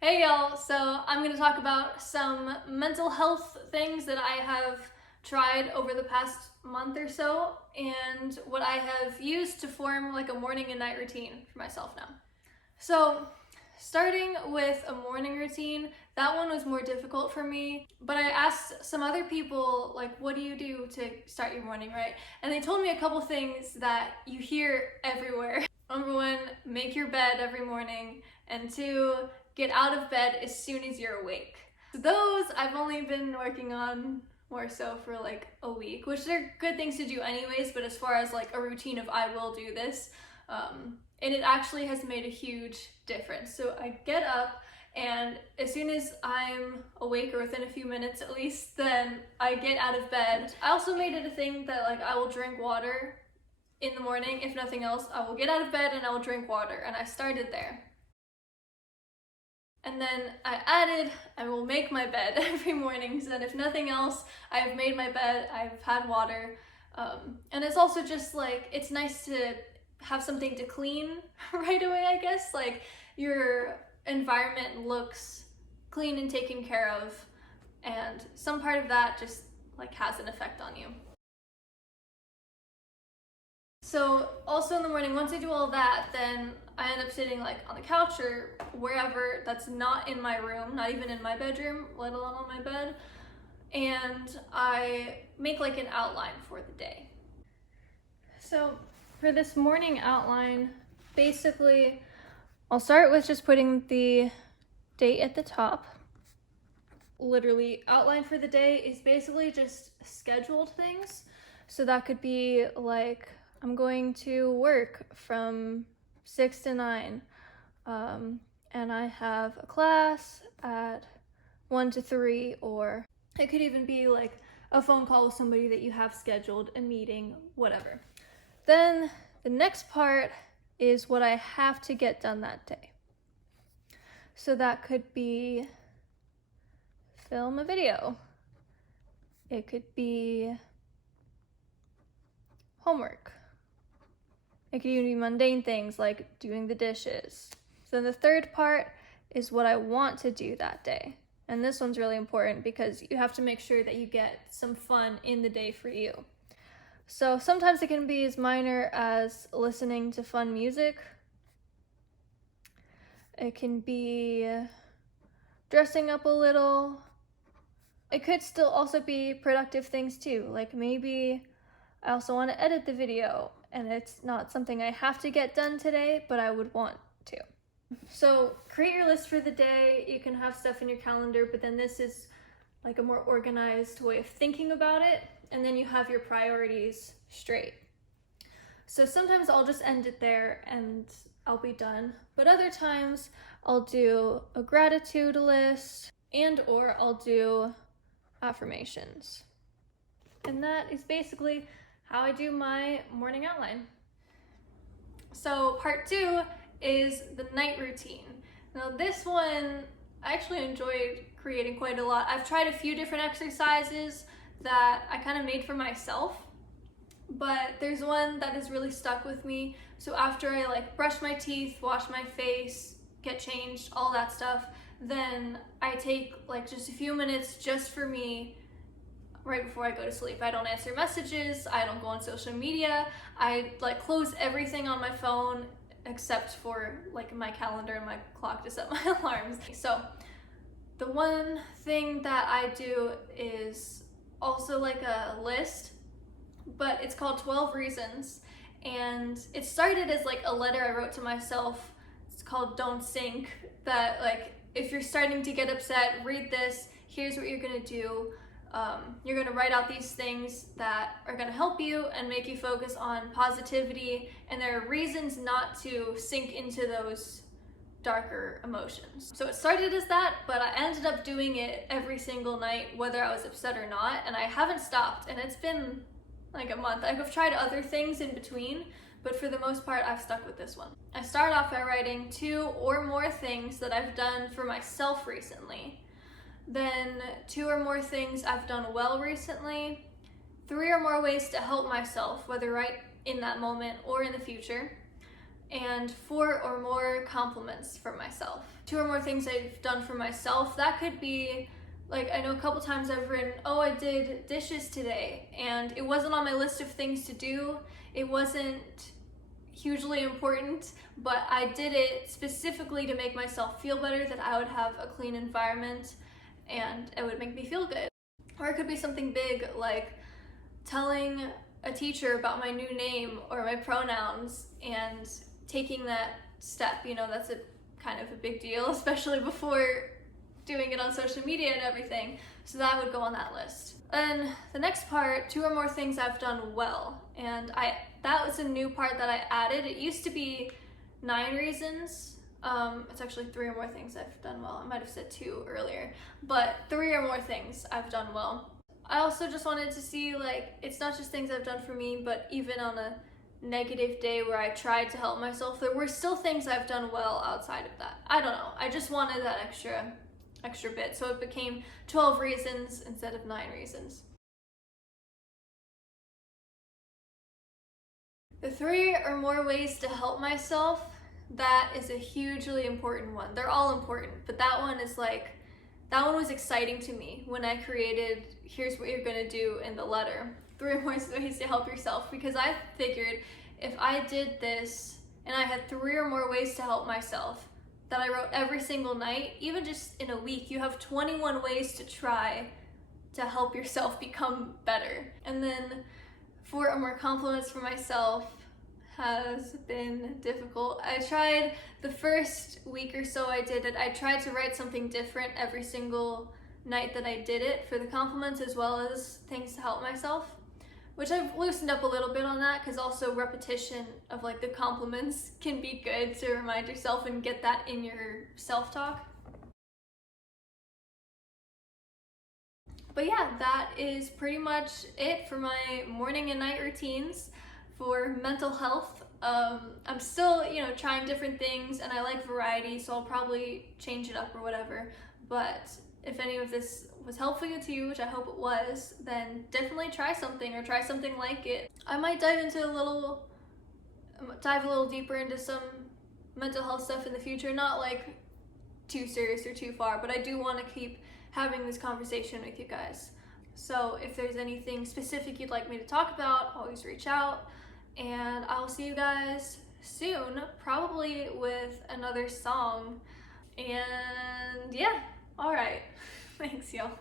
Hey y'all, so I'm going to talk about some mental health things that I have tried over the past month or so and what I have used to form like a morning and night routine for myself now. So, starting with a morning routine, that one was more difficult for me, but I asked some other people, like, what do you do to start your morning, right? And they told me a couple things that you hear everywhere. Number one, make your bed every morning, and two, get out of bed as soon as you're awake. Those I've only been working on more so for like a week, which they're good things to do anyways, but as far as like a routine of I will do this, and it actually has made a huge difference. So I get up, and as soon as I'm awake, or within a few minutes at least, then I get out of bed. I also made it a thing that like I will drink water in the morning. If nothing else, I will get out of bed and I will drink water, and I started there. And then I will make my bed every morning, so that if nothing else, I've made my bed, I've had water. And it's also just like, it's nice to have something to clean right away, I guess. Like, your environment looks clean and taken care of, and some part of that just like has an effect on you. So also in the morning, once I do all that, then I end up sitting like on the couch or wherever that's not in my room, not even in my bedroom, let alone on my bed, and I make like an outline for the day. So for this morning outline, basically, I'll start with just putting the date at the top. Literally, outline for the day is basically just scheduled things. So that could be like, I'm going to work from 6 to 9, and I have a class at 1 to 3, or it could even be like a phone call with somebody that you have scheduled, a meeting, whatever. Then the next part is what I have to get done that day. So that could be film a video. It could be homework. It could even be mundane things like doing the dishes. So the third part is what I want to do that day. And this one's really important because you have to make sure that you get some fun in the day for you. So sometimes it can be as minor as listening to fun music. It can be dressing up a little. It could still also be productive things too, like maybe I also want to edit the video, and it's not something I have to get done today, but I would want to. So create your list for the day. You can have stuff in your calendar, but then this is like a more organized way of thinking about it, and then you have your priorities straight. So sometimes I'll just end it there and I'll be done, but other times I'll do a gratitude list and or I'll do affirmations. And that is basically how I do my morning outline. So part 2 is the night routine. Now this one I actually enjoyed creating quite a lot. I've tried a few different exercises that I kind of made for myself, but there's one that has really stuck with me. So after I like brush my teeth, wash my face, get changed, all that stuff, then I take like just a few minutes just for me right before I go to sleep. I don't answer messages, I don't go on social media, I like close everything on my phone except for like my calendar and my clock to set my alarms. So the one thing that I do is also like a list, but it's called 12 Reasons, and it started as like a letter I wrote to myself. It's called Don't Sink, that like if you're starting to get upset, read this, here's what you're gonna do. You're gonna write out these things that are gonna help you and make you focus on positivity, and there are reasons not to sink into those darker emotions. So it started as that, but I ended up doing it every single night, whether I was upset or not, and I haven't stopped, and it's been like a month. I've tried other things in between, but for the most part, I've stuck with this one. I start off by writing 2 or more things that I've done for myself recently. Then 2 or more things I've done well recently. 3 or more ways to help myself, whether right in that moment or in the future. and 4 or more compliments for myself. 2 or more things I've done for myself. That could be like, I know a couple times I've written, oh, I did dishes today, and it wasn't on my list of things to do. It wasn't hugely important, but I did it specifically to make myself feel better, that I would have a clean environment and it would make me feel good. Or it could be something big like telling a teacher about my new name or my pronouns and taking that step. You know, that's a kind of a big deal, especially before doing it on social media and everything. So that would go on that list. And the next part, 2 or more things I've done well. And that was a new part that I added. It used to be 9 reasons. It's actually 3 or more things I've done well. I might have said 2 earlier, but 3 or more things I've done well. I also just wanted to see, like, it's not just things I've done for me, but even on a negative day where I tried to help myself, there were still things I've done well outside of that. I don't know. I just wanted that extra bit, so it became 12 reasons instead of 9 reasons. The 3 or more ways to help myself, that is a hugely important one. They're all important, but that one is like, that one was exciting to me when I created, here's what you're gonna do in the letter. 3 or more ways to help yourself, because I figured if I did this and I had 3 or more ways to help myself that I wrote every single night, even just in a week, you have 21 ways to try to help yourself become better. And then 4 or more compliments for myself has been difficult. I tried the first week or so I did it, I tried to write something different every single night that I did it for the compliments as well as things to help myself, which I've loosened up a little bit on that, because also repetition of like the compliments can be good to remind yourself and get that in your self-talk. But yeah, that is pretty much it for my morning and night routines for mental health. I'm still, trying different things, and I like variety, so I'll probably change it up or whatever. But if any of this was helpful to you, which I hope it was, then definitely try something or try something like it. I might dive a little deeper into some mental health stuff in the future, not like too serious or too far, but I do want to keep having this conversation with you guys. So if there's anything specific you'd like me to talk about, always reach out, and I'll see you guys soon, probably with another song. And yeah, all right. Thanks, y'all.